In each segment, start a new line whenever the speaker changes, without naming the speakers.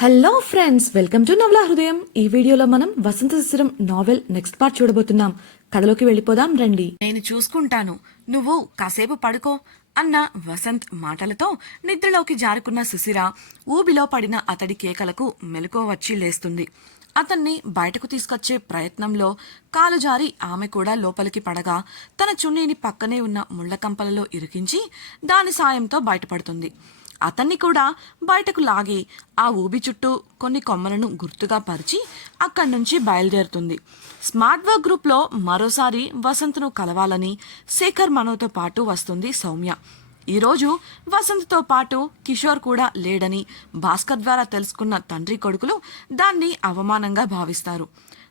Hello friends welcome to నవల హృదయం ఈ వీడియోలో మనం Vasantha Sisiram novel next part చూడబోతున్నాం. కథలోకి వెళ్ళిపోదాం రండి.
నేను చూసుకుంటాను. నువ్వు కాసేపు పడుకో అన్న వసంత్ మాటలతో నిద్రలోకి జారుకున్న శిశిర ఊబిలో పడిన అతడి కేకలకు మెలకువ వచ్చి లేస్తుంది. అతన్ని బయటకు తీసుకొచ్చే ప్రయత్నంలో కాలు జారి ఆమె కూడా లోపలికి పడగా తన చున్నీని పక్కనే ఉన్న ముళ్ళకంపలలో ఇరికించి దాని సాయంతో బయటపడుతుంది. అతన్ని కూడా బయటకు లాగి ఆ ఊబి చుట్టూ కొన్ని కొమ్మలను గుర్తుగా పరిచి అక్కడి నుంచి బయలుదేరుతుంది. స్మార్ట్ వర్క్ గ్రూప్లో మరోసారి వసంత్ను కలవాలని శేఖర్ మనోతో పాటు వస్తుంది సౌమ్య. ఈరోజు వసంత్తో పాటు కిషోర్ కూడా లేడని భాస్కర్ ద్వారా తెలుసుకున్న తండ్రి కొడుకులు దాన్ని అవమానంగా భావిస్తారు.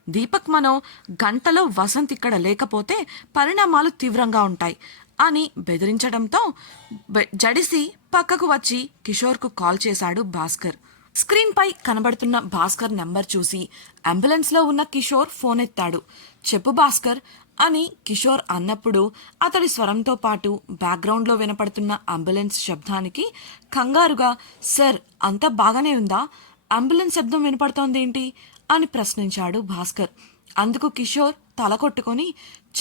దీపక్ మనో గంటలో వసంత్ ఇక్కడ లేకపోతే పరిణామాలు తీవ్రంగా ఉంటాయి. అని బెదిరించడంతో బె- జడిసి పక్కకు వచ్చి కిషోర్కు కాల్ చేశాడు భాస్కర్. స్క్రీన్పై కనబడుతున్న భాస్కర్ నెంబర్ చూసి అంబులెన్స్లో ఉన్న కిషోర్ ఫోన్ ఎత్తాడు చెప్పు భాస్కర్ అని కిషోర్ అన్నప్పుడు అతడి స్వరంతో పాటు బ్యాక్గ్రౌండ్లో వినపడుతున్న అంబులెన్స్ శబ్దానికి కంగారుగా సార్ అంతా బాగానే ఉందా? అంబులెన్స్ శబ్దం వినపడుతోందేంటి? అని ప్రశ్నించాడు భాస్కర్. అందుకు కిషోర్ తల కొట్టుకొని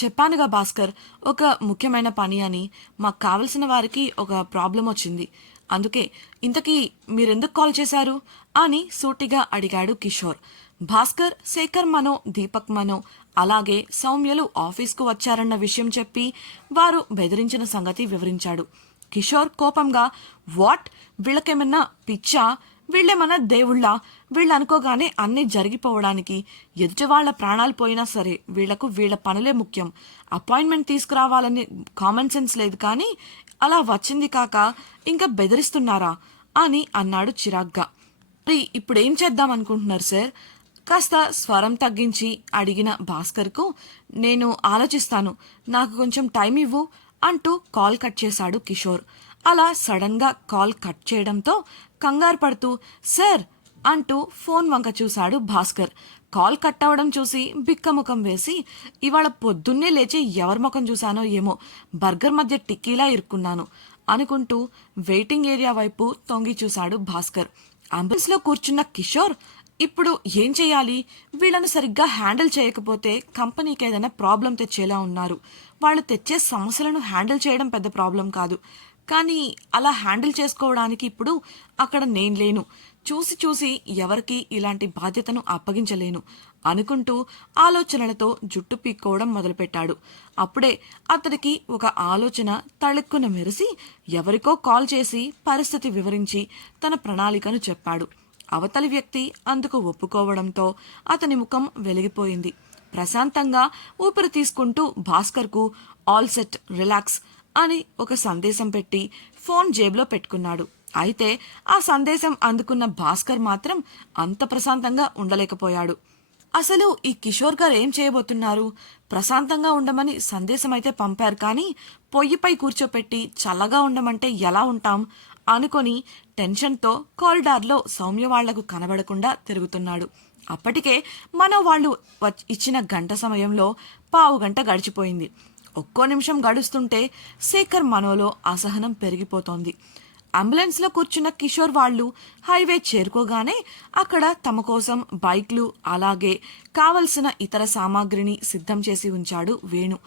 చెప్పానుగా భాస్కర్ ఒక ముఖ్యమైన పని అని. మాకు కావలసిన వారికి ఒక ప్రాబ్లం వచ్చింది. అందుకే ఇంతకీ మీరెందుకు కాల్ చేశారు? అని సూటిగా అడిగాడు కిషోర్. భాస్కర్ శేఖర్ మనో దీపక్ మనో అలాగే సౌమ్యలు ఆఫీస్కు వచ్చారన్న విషయం చెప్పి వారు బెదిరించిన సంగతి వివరించాడు. కిషోర్ కోపంగా వాట్? వీళ్ళకేమన్నా పిచ్చా? వీళ్ళేమన్నా దేవుళ్ళ? వీళ్ళు అనుకోగానే అన్నీ జరిగిపోవడానికి ఎదుటి వాళ్ళ ప్రాణాలు పోయినా సరే వీళ్ళకు వీళ్ళ పనులే ముఖ్యం. అపాయింట్మెంట్ తీసుకురావాలని కామన్ సెన్స్ లేదు కానీ అలా వచ్చింది కాక ఇంకా బెదిరిస్తున్నారా అని అన్నాడు చిరాగ్గా. మరి ఇప్పుడు ఏం చేద్దాం అనుకుంటున్నారు సార్? కాస్త స్వరం తగ్గించి అడిగిన భాస్కర్కు నేను ఆలోచిస్తాను నాకు కొంచెం టైం ఇవ్వు అంటూ కాల్ కట్ చేశాడు కిషోర్. అలా సడన్గా కాల్ కట్ చేయడంతో కంగారు పడుతూ సార్ అంటూ ఫోన్ వంక చూశాడు భాస్కర్. కాల్ కట్ అవడం చూసి బిక్కముఖం వేసి ఇవాళ పొద్దున్నే లేచి ఎవరి ముఖం చూశానో ఏమో బర్గర్ మధ్య టిక్కీలా ఇరుక్కున్నాను అనుకుంటూ వెయిటింగ్ ఏరియా వైపు తొంగి చూశాడు భాస్కర్. అంబులెన్స్లో కూర్చున్న కిషోర్? ఇప్పుడు ఏం చేయాలి? వీళ్ళను సరిగ్గా హ్యాండిల్ చేయకపోతే కంపెనీకి ఏదైనా ప్రాబ్లం తెచ్చేలా ఉన్నారు. వాళ్ళు తెచ్చే సమస్యలను హ్యాండిల్ చేయడం పెద్ద ప్రాబ్లం కాదు. కానీ అలా హ్యాండిల్ చేసుకోవడానికి ఇప్పుడు అక్కడ నేను లేను. చూసి చూసి ఎవరికి ఇలాంటి బాధ్యతను అప్పగించలేను అనుకుంటూ ఆలోచనలతో జుట్టు పీక్కోవడం మొదలుపెట్టాడు. అప్పుడే అతడికి ఒక ఆలోచన తళుక్కున మెరిసి ఎవరికో కాల్ చేసి పరిస్థితి వివరించి తన ప్రణాళికను చెప్పాడు. అవతలి వ్యక్తి అందుకు ఒప్పుకోవడంతో అతని ముఖం వెలిగిపోయింది. ప్రశాంతంగా ఊపిరి తీసుకుంటూ భాస్కర్కు ఆల్ సెట్ రిలాక్స్ అని ఒక సందేశం పెట్టి ఫోన్ జేబులో పెట్టుకున్నాడు. అయితే ఆ సందేశం అందుకున్న భాస్కర్ మాత్రం అంత ప్రశాంతంగా ఉండలేకపోయాడు. అసలు ఈ కిషోర్ గారు ఏం చేయబోతున్నారు? ప్రశాంతంగా ఉండమని సందేశం అయితే పంపారు కానీ పొయ్యిపై కూర్చోపెట్టి చల్లగా ఉండమంటే ఎలా ఉంటాం? అనుకొని టెన్షన్తో కారిడార్లో సౌమ్య వాళ్ళకు కనబడకుండా తిరుగుతున్నాడు. అప్పటికే మనో వాళ్ళు ఇచ్చిన గంట సమయంలో పావు గంట గడిచిపోయింది. ఒక్కో నిమిషం గడుస్తుంటే శేఖర్ మనోలో అసహనం పెరిగిపోతోంది. అంబులెన్స్లో కూర్చున్న కిషోర్ వాళ్ళు హైవే చేరుకోగానే అక్కడ తమ కోసం బైక్లు అలాగే కావలసిన ఇతర సామాగ్రిని సిద్ధం చేసి ఉంచాడు వేణు.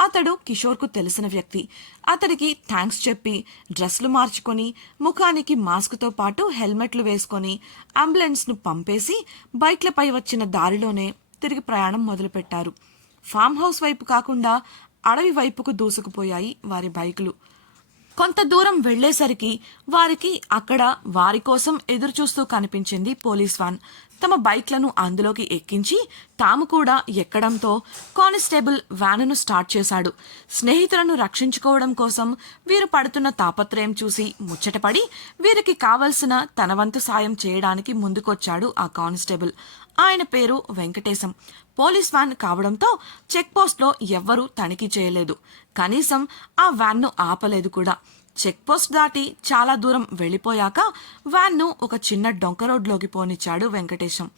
అతడు కిషోర్కు తెలిసిన వ్యక్తి. అతడికి థ్యాంక్స్ చెప్పి డ్రెస్లు మార్చుకొని ముఖానికి మాస్క్తో పాటు హెల్మెట్లు వేసుకొని అంబులెన్స్ను పంపేసి బైక్లపై వచ్చిన దారిలోనే తిరిగి ప్రయాణం మొదలుపెట్టారు. ఫామ్ హౌస్ వైపు కాకుండా అడవి వైపుకు దూసుకుపోయాయి వారి బైకులు. కొంత దూరం వెళ్ళేసరికి వారికి అక్కడ వారి కోసం ఎదురుచూస్తూ కనిపించింది పోలీస్ వాన్. తమ బైక్లను అందులోకి ఎక్కించి తాము కూడా ఎక్కడంతో కానిస్టేబుల్ వ్యానును స్టార్ట్ చేశాడు. స్నేహితులను రక్షించుకోవడం కోసం వీరు పడుతున్న తాపత్రయం చూసి ముచ్చటపడి వీరికి కావలసిన తన వంతు సాయం చేయడానికి ముందుకొచ్చాడు ఆ కానిస్టేబుల్. ఆయన పేరు వెంకటేశం. పోలీస్ వ్యాన్ కావడంతో చెక్ పోస్ట్లో ఎవ్వరూ తనిఖీ చేయలేదు. కనీసం ఆ వ్యాన్ను ఆపలేదు కూడా. చెక్ పోస్ట్ దాటి చాలా దూరం వెళ్ళిపోయాక వ్యాన్ను ఒక చిన్న డొంక రోడ్లోకి పోనిచ్చాడు వెంకటేశం.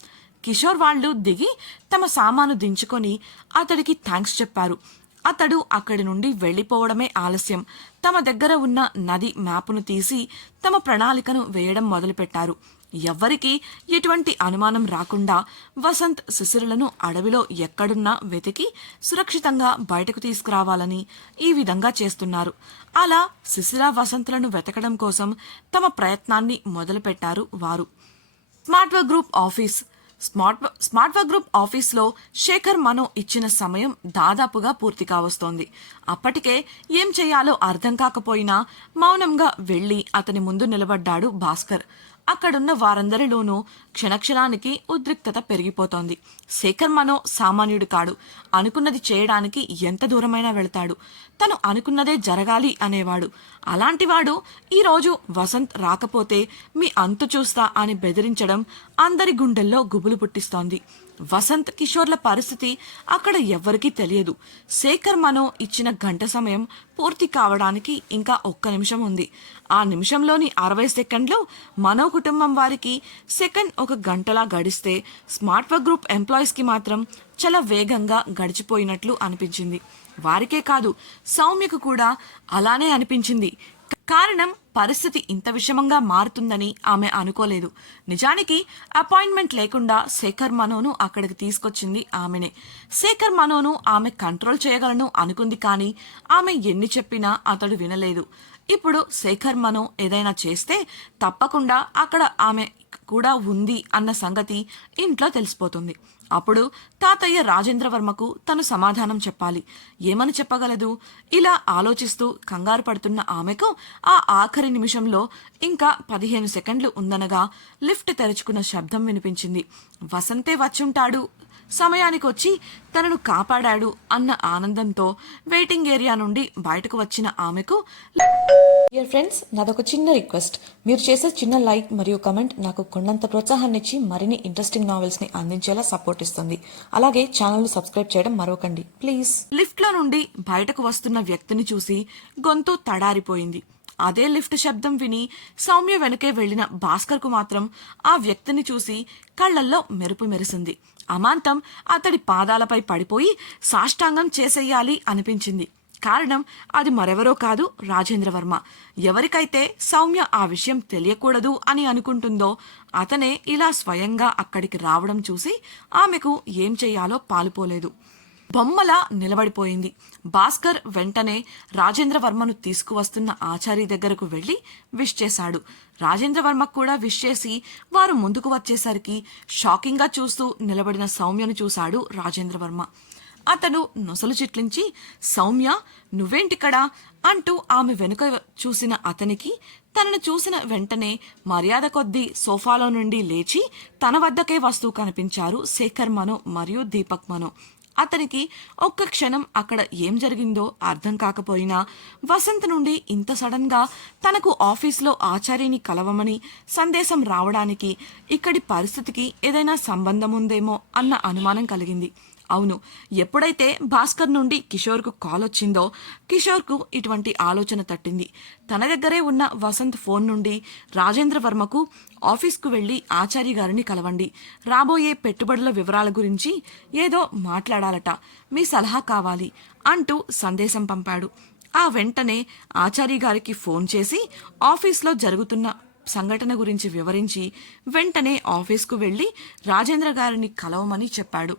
కిషోర్ వాళ్ళు దిగి తమ సామాను దించుకొని అతడికి థ్యాంక్స్ చెప్పారు. అతడు అక్కడి నుండి వెళ్ళిపోవడమే ఆలస్యం. తమ దగ్గర ఉన్న నది మ్యాపును తీసి తమ ప్రణాళికను వేయడం మొదలుపెట్టారు. ఎవ్వరికీ ఎటువంటి అనుమానం రాకుండా వసంత్ శిశిరులను అడవిలో ఎక్కడున్నా వెతికి సురక్షితంగా బయటకు తీసుకురావాలని ఈ విధంగా చేస్తున్నారు. అలా శిశిర వసంతులను వెతకడం కోసం తమ ప్రయత్నాన్ని మొదలుపెట్టారు వారు. Smart work group office smart smart work group ఆఫీస్లో శేఖర్ మనో ఇచ్చిన సమయం దాదాపుగా పూర్తి కావస్తోంది. అప్పటికే ఏం చేయాలో అర్థం కాకపోయినా మౌనంగా వెళ్ళి అతని ముందు నిలబడ్డాడు భాస్కర్. అక్కడున్న వారందరిలోనూ క్షణక్షణానికి ఉద్రిక్తత పెరిగిపోతోంది. శేఖర్ మనో సామాన్యుడు కాడు. అనుకున్నది చేయడానికి ఎంత దూరమైనా వెళ్తాడు. తను అనుకున్నదే జరగాలి అనేవాడు. అలాంటివాడు ఈరోజు వసంత్ రాకపోతే మీ అంతు చూస్తా అని బెదిరించడం అందరి గుండెల్లో గుబులు పుట్టిస్తోంది. వసంత్ కిషోర్ల పరిస్థితి అక్కడ ఎవ్వరికీ తెలియదు. శేఖర్ మనో ఇచ్చిన గంట సమయం పూర్తి కావడానికి ఇంకా ఒక్క నిమిషం ఉంది. ఆ నిమిషంలోని అరవై సెకండ్లు మనో కుటుంబం వారికి సెకండ్ ఒక గంటలా గడిస్తే స్మార్ట్ వర్క్ గ్రూప్ ఎంప్లాయీస్కి మాత్రం చాలా వేగంగా గడిచిపోయినట్లు అనిపించింది. వారికే కాదు సౌమ్యకు కూడా అలానే అనిపించింది. కారణం పరిస్థితి ఇంత విషమంగా మారుతుందని ఆమె అనుకోలేదు. నిజానికి అపాయింట్మెంట్ లేకుండా శేఖర్ మనోను అక్కడికి తీసుకొచ్చింది ఆమెనే. శేఖర్ మనోను ఆమె కంట్రోల్ చేయగలను అనుకుంది కానీ ఆమె ఎన్ని చెప్పినా అతడు వినలేదు. ఇప్పుడు శేఖర్ మనో ఏదైనా చేస్తే తప్పకుండా అక్కడ ఆమె కూడా ఉంది అన్న సంగతి ఇంట్లో తెలిసిపోతుంది. అప్పుడు తాతయ్య రాజేంద్రవర్మకు తను సమాధానం చెప్పాలి. ఏమని చెప్పగలదు? ఇలా ఆలోచిస్తూ కంగారు పడుతున్న ఆమెకు ఆ ఆఖరి నిమిషంలో ఇంకా పదిహేను సెకండ్లు ఉందనగా లిఫ్ట్ తెరుచుకున్న శబ్దం వినిపించింది. వసంతే వచ్చుంటాడు. సమయానికి వచ్చి తనను కాపాడాడు అన్న ఆనందంతో వెయిటింగ్ ఏరియా నుండి బయటకు వచ్చిన ఆమెకు
డియర్ ఫ్రెండ్స్ నాదొక చిన్న రిక్వెస్ట్. మీరు చేసే చిన్న లైక్ మరియు కమెంట్ నాకు కొండంత ప్రోత్సాహాన్ని ఇచ్చి మరిన్ని ఇంట్రెస్టింగ్ నావెల్స్ని అందించేలా సపోర్ట్ ఇస్తుంది. అలాగే ఛానల్ సబ్స్క్రైబ్ చేయడం మరవకండి. ప్లీజ్
లిఫ్ట్లో నుండి బయటకు వస్తున్న వ్యక్తిని చూసి గొంతు తడారిపోయింది. అదే లిఫ్ట్ శబ్దం విని సౌమ్య వెనకే వెళ్ళిన భాస్కర్కు మాత్రం ఆ వ్యక్తిని చూసి కళ్ళల్లో మెరుపు మెరిసింది. అమాంతం అతడి పాదాలపై పడిపోయి సాష్టాంగం చేసేయాలి అనిపించింది. కారణం అది మరెవరో కాదు రాజేంద్రవర్మ. ఎవరికైతే సౌమ్య ఆ విషయం తెలియకూడదు అని అనుకుంటుందో అతనే ఇలా స్వయంగా అక్కడికి రావడం చూసి ఆమెకు ఏం చేయాలో పాలుపోలేదు. బొమ్మలా నిలబడిపోయింది. భాస్కర్ వెంటనే రాజేంద్రవర్మను తీసుకువస్తున్న ఆచారి దగ్గరకు వెళ్ళి విష్ చేశాడు. రాజేంద్రవర్మ కూడా విష్ చేసి వారు ముందుకు వచ్చేసరికి షాకింగ్గా చూస్తూ నిలబడిన సౌమ్యను చూశాడు రాజేంద్రవర్మ. అతను నొసలు చిట్లించి సౌమ్య నువ్వేంటిక్కడ? అంటూ ఆమె వెనుక చూసిన అతనికి తనను చూసిన వెంటనే మర్యాద కొద్దీ సోఫాలో నుండి లేచి తన వద్దకే వస్తూ కనిపించారు శేఖర్ మనో మరియు దీపక్ మనో. అతనికి ఒక్క క్షణం అక్కడ ఏం జరిగిందో అర్థం కాకపోయినా వసంత్ నుండి ఇంత సడన్గా తనకు ఆఫీస్లో ఆచార్యని కలవమని సందేశం రావడానికి ఇక్కడి పరిస్థితికి ఏదైనా సంబంధం ఉందేమో అన్న అనుమానం కలిగింది. అవును. ఎప్పుడైతే భాస్కర్ నుండి కిషోర్కు కాల్ వచ్చిందో కిషోర్కు ఇటువంటి ఆలోచన తట్టింది. తన దగ్గరే ఉన్న వసంత్ ఫోన్ నుండి రాజేంద్ర వర్మకు ఆఫీస్కు వెళ్ళి ఆచార్య గారిని కలవండి. రాబోయే పెట్టుబడుల వివరాల గురించి ఏదో మాట్లాడాలట. మీ సలహా కావాలి అంటూ సందేశం పంపాడు. ఆ వెంటనే ఆచార్య గారికి ఫోన్ చేసి ఆఫీస్లో జరుగుతున్న సంఘటన గురించి వివరించి వెంటనే ఆఫీస్కు వెళ్ళి రాజేంద్ర గారిని కలవమని చెప్పాడు.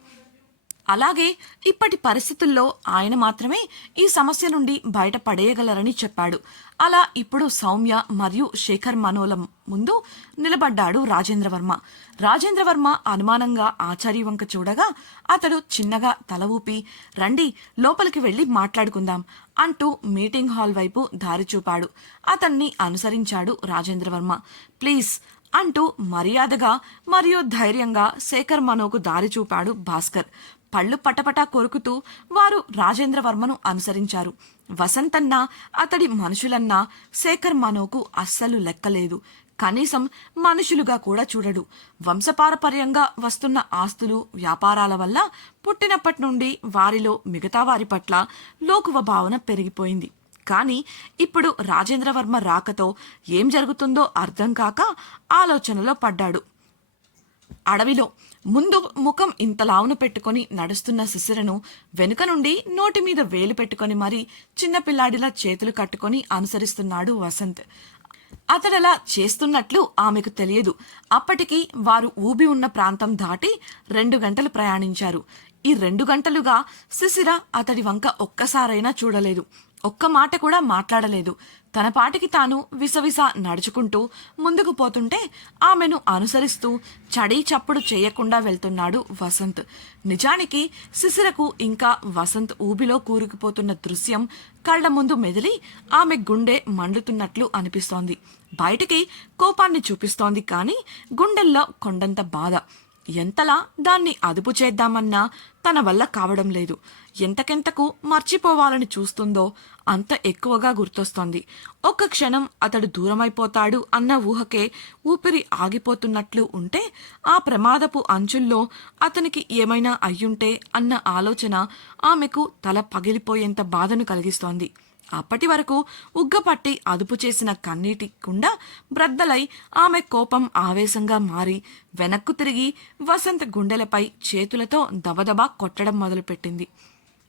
అలాగే ఇప్పటి పరిస్థితుల్లో ఆయన మాత్రమే ఈ సమస్య నుండి బయటపడేయగలరని చెప్పాడు. అలా ఇప్పుడు సౌమ్య మరియు శేఖర్ మనోల ముందు నిలబడ్డాడు రాజేంద్రవర్మ రాజేంద్రవర్మ అనుమానంగా ఆచార్య వంక చూడగా అతడు చిన్నగా తల ఊపి రండి లోపలికి వెళ్ళి మాట్లాడుకుందాం అంటూ మీటింగ్ హాల్ వైపు దారి చూపాడు. అతన్ని అనుసరించాడు రాజేంద్రవర్మ ప్లీజ్ అంటూ మర్యాదగా మరియు ధైర్యంగా శేఖర్ మనోకు దారి చూపాడు భాస్కర్. పళ్ళు పటపటా కొరుకుతూ వారు రాజేంద్రవర్మను అనుసరించారు. వసంతన్నా అతడి మనుషులన్నా శేఖర్ మనోకు అస్సలు లెక్కలేదు. కనీసం మనుషులుగా కూడా చూడడు. వంశపారపర్యంగా వస్తున్న ఆస్తులు వ్యాపారాల వల్ల పుట్టినప్పటి నుండి వారిలో మిగతా వారి పట్ల లోకువ భావన పెరిగిపోయింది. కానీ ఇప్పుడు రాజేంద్రవర్మ రాకతో ఏం జరుగుతుందో అర్థం కాక ఆలోచనలో పడ్డాడు. అడవిలో ముందు ముఖం ఇంత లావును పెట్టుకొని నడుస్తున్న శిశిరను వెనుక నుండి నోటి మీద వేలు పెట్టుకొని మరీ చిన్నపిల్లాడిలా చేతులు కట్టుకొని అనుసరిస్తున్నాడు వసంత్. అతడలా చేస్తున్నట్లు ఆమెకు తెలియదు. అప్పటికి వారు ఊబి ఉన్న ప్రాంతం దాటి రెండు గంటలు ప్రయాణించారు. ఈ రెండు గంటలుగా శిశిర అతడి వంక ఒక్కసారైనా చూడలేదు. ఒక్క మాట కూడా మాట్లాడలేదు. తన పాటికి తాను విసవిస నడుచుకుంటూ ముందుకు పోతుంటే ఆమెను అనుసరిస్తూ చడీ చప్పుడు చేయకుండా వెళ్తున్నాడు వసంత్. నిజానికి శిశిరకు ఇంకా వసంత్ ఊబిలో కూరుకుపోతున్న దృశ్యం కళ్ళ ముందు మెదిలి ఆమె గుండె మండుతున్నట్లు అనిపిస్తోంది. బయటికి కోపాన్ని చూపిస్తోంది కానీ గుండెల్లో కొండంత బాధ. ఎంతలా దాన్ని అదుపు చేద్దామన్నా తన వల్ల కావడం లేదు. ఎంతకెంతకు మర్చిపోవాలని చూస్తుందో అంత ఎక్కువగా గుర్తొస్తోంది. ఒక్క క్షణం అతడు దూరమైపోతాడు అన్న ఊహకే ఊపిరి ఆగిపోతున్నట్లు ఉంటే ఆ ప్రమాదపు అంచుల్లో అతనికి ఏమైనా అయ్యుంటే అన్న ఆలోచన ఆమెకు తల పగిలిపోయేంత బాధను కలిగిస్తోంది. అప్పటి వరకు ఉగ్గపట్టి అదుపు చేసిన కన్నీటి కుండ బ్రద్దలై ఆమె కోపం ఆవేశంగా మారి వెనక్కు తిరిగి వసంత గుండెలపై చేతులతో దబదబా కొట్టడం మొదలుపెట్టింది.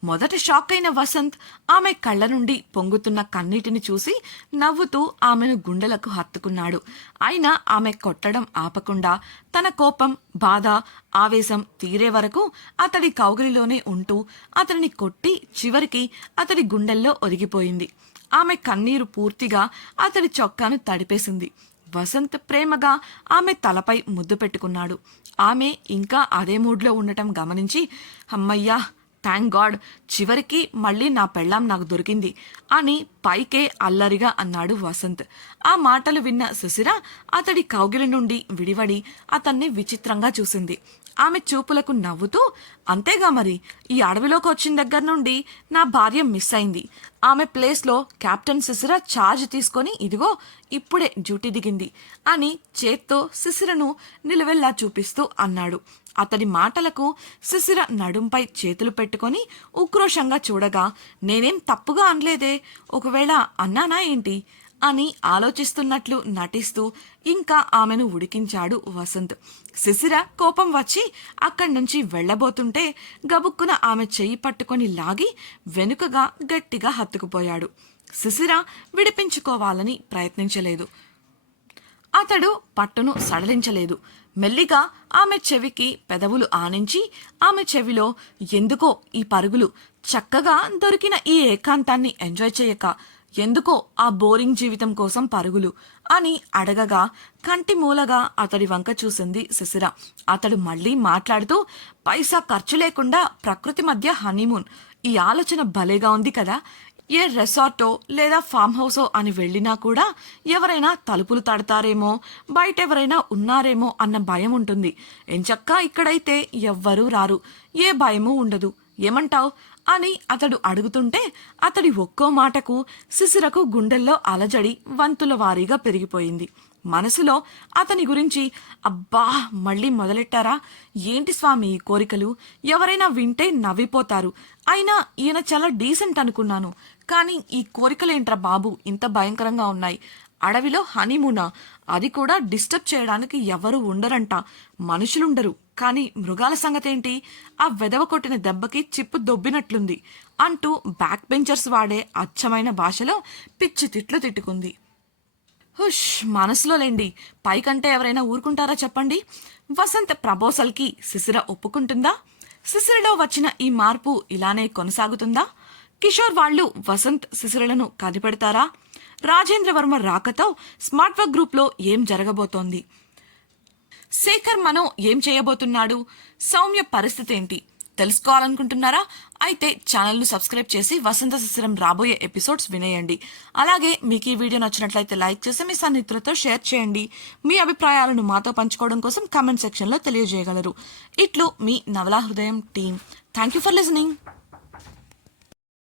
మొదట షాక్ అయిన వసంత్ ఆమె కళ్ళ నుండి పొంగుతున్న కన్నీటిని చూసి నవ్వుతూ ఆమెను గుండెలకు హత్తుకున్నాడు. అయినా ఆమె కొట్టడం ఆపకుండా తన కోపం బాధ ఆవేశం తీరే వరకు అతడి కౌగిలిలోనే ఉంటూ అతనిని కొట్టి చివరికి అతడి గుండెల్లో ఒరిగిపోయింది. ఆమె కన్నీరు పూర్తిగా అతడి చొక్కాను తడిపేసింది. వసంత్ ప్రేమగా ఆమె తలపై ముద్దు పెట్టుకున్నాడు. ఆమె ఇంకా అదే మూడ్లో ఉండటం గమనించి అమ్మయ్యా థ్యాంక్ గాడ్ చివరికి మళ్ళీ నా పెళ్ళాం నాకు దొరికింది అని పైకే అల్లరిగా అన్నాడు వసంత్. ఆ మాటలు విన్న సుశిర అతడి కౌగిలి నుండి విడివడి అతన్ని విచిత్రంగా చూసింది. ఆమె చూపులకు నవ్వుతూ అంతేగా మరి ఈ అడవిలోకి వచ్చిన దగ్గర నుండి నా భార్య మిస్ అయింది. ఆమె ప్లేస్లో కెప్టెన్ శిశిర ఛార్జ్ తీసుకొని ఇదిగో ఇప్పుడే డ్యూటీ దిగింది అని చేత్తో సిసిరను నిలువెల్లా చూపిస్తూ అన్నాడు. అతడి మాటలకు సిసిర నడుంపై చేతులు పెట్టుకొని ఉక్రోషంగా చూడగా నేనేం తప్పుగా అనలేదే? ఒకవేళ అన్నానా ఏంటి? అని ఆలోచిస్తున్నట్లు నటిస్తూ ఇంకా ఆమెను ఉడికించాడు వసంత్. శిశిర కోపం వచ్చి అక్కడి నుంచి వెళ్ళబోతుంటే గబుక్కున ఆమె చెయ్యి పట్టుకొని లాగి వెనుకగా గట్టిగా హత్తుకుపోయాడు. శిశిర విడిపించుకోవాలని ప్రయత్నించలేదు. అతడు పట్టును సడలించలేదు. మెల్లిగా ఆమె చెవికి పెదవులు ఆనించి ఆమె చెవిలో ఎందుకో ఈ పరుగులు చక్కగా దొరికిన ఈ ఏకాంతాన్ని ఎంజాయ్ చేయక ఎందుకో ఆ బోరింగ్ జీవితం కోసం పరుగులు అని అడగగా కంటి మూలగా అతడి వంక చూసింది శిశిర. అతడు మళ్ళీ మాట్లాడుతూ పైసా ఖర్చు లేకుండా ప్రకృతి మధ్య హనీమూన్. ఈ ఆలోచన భలేగా ఉంది కదా. ఏ రెసార్టో లేదా ఫామ్ హౌసో అని వెళ్ళినా కూడా ఎవరైనా తలుపులు తడతారేమో బయట ఎవరైనా ఉన్నారేమో అన్న భయం ఉంటుంది. ఎంచక్కా ఇక్కడైతే ఎవ్వరూ రారు. ఏ భయమూ ఉండదు. ఏమంటావు? అని అతడు అడుగుతుంటే అతడి ఒక్కో మాటకు శిశిరకు గుండెల్లో అలజడి వంతుల వారీగా పెరిగిపోయింది. మనసులో అతని గురించి అబ్బా మళ్ళీ మొదలెట్టారా? ఏంటి స్వామి ఈ కోరికలు? ఎవరైనా వింటే నవ్విపోతారు. అయినా ఈయన చాలా డీసెంట్ అనుకున్నాను. కానీ ఈ కోరికలేంట్రా బాబు? ఇంత భయంకరంగా ఉన్నాయి. అడవిలో హనీమూనా. అది కూడా డిస్టర్బ్ చేయడానికి ఎవరు ఉండరంట. మనుషులుండరు. కానీ మృగాల సంగతేంటి? ఆ వెదవ కొట్టిన దెబ్బకి చిప్పు దొబ్బినట్లుంది అంటూ బ్యాక్ బెంచర్స్ వాడే అచ్చమైన భాషలో పిచ్చి తిట్లు తిట్టుకుంది. హుష్ మనసులో లేండి. పైకంటే ఎవరైనా ఊరుకుంటారా చెప్పండి? వసంత్ ప్రపోజల్కి శిశిర ఒప్పుకుంటుందా? శిశిరలో వచ్చిన ఈ మార్పు ఇలానే కొనసాగుతుందా? కిషోర్ వాళ్ళు వసంత్ శిశిరలను కనిపెడతారా? రాజేంద్రవర్మ రాకతో స్మార్ట్ వర్క్ గ్రూప్లో ఏం జరగబోతోంది? శేఖర్ మనం ఏం చేయబోతున్నాడు? సౌమ్య పరిస్థితి ఏంటి? తెలుసుకోవాలనుకుంటున్నారా? అయితే ఛానల్ను సబ్స్క్రైబ్ చేసి వసంత శిశిరం రాబోయే ఎపిసోడ్స్ వినేయండి. అలాగే మీకు ఈ వీడియో నచ్చినట్లయితే లైక్ చేసి మీ సన్నిహితులతో షేర్ చేయండి. మీ అభిప్రాయాలను మాతో పంచుకోవడం కోసం కామెంట్ సెక్షన్లో తెలియజేయగలరు. ఇట్లు మీ Navala Hrudayam team. Thank you for listening.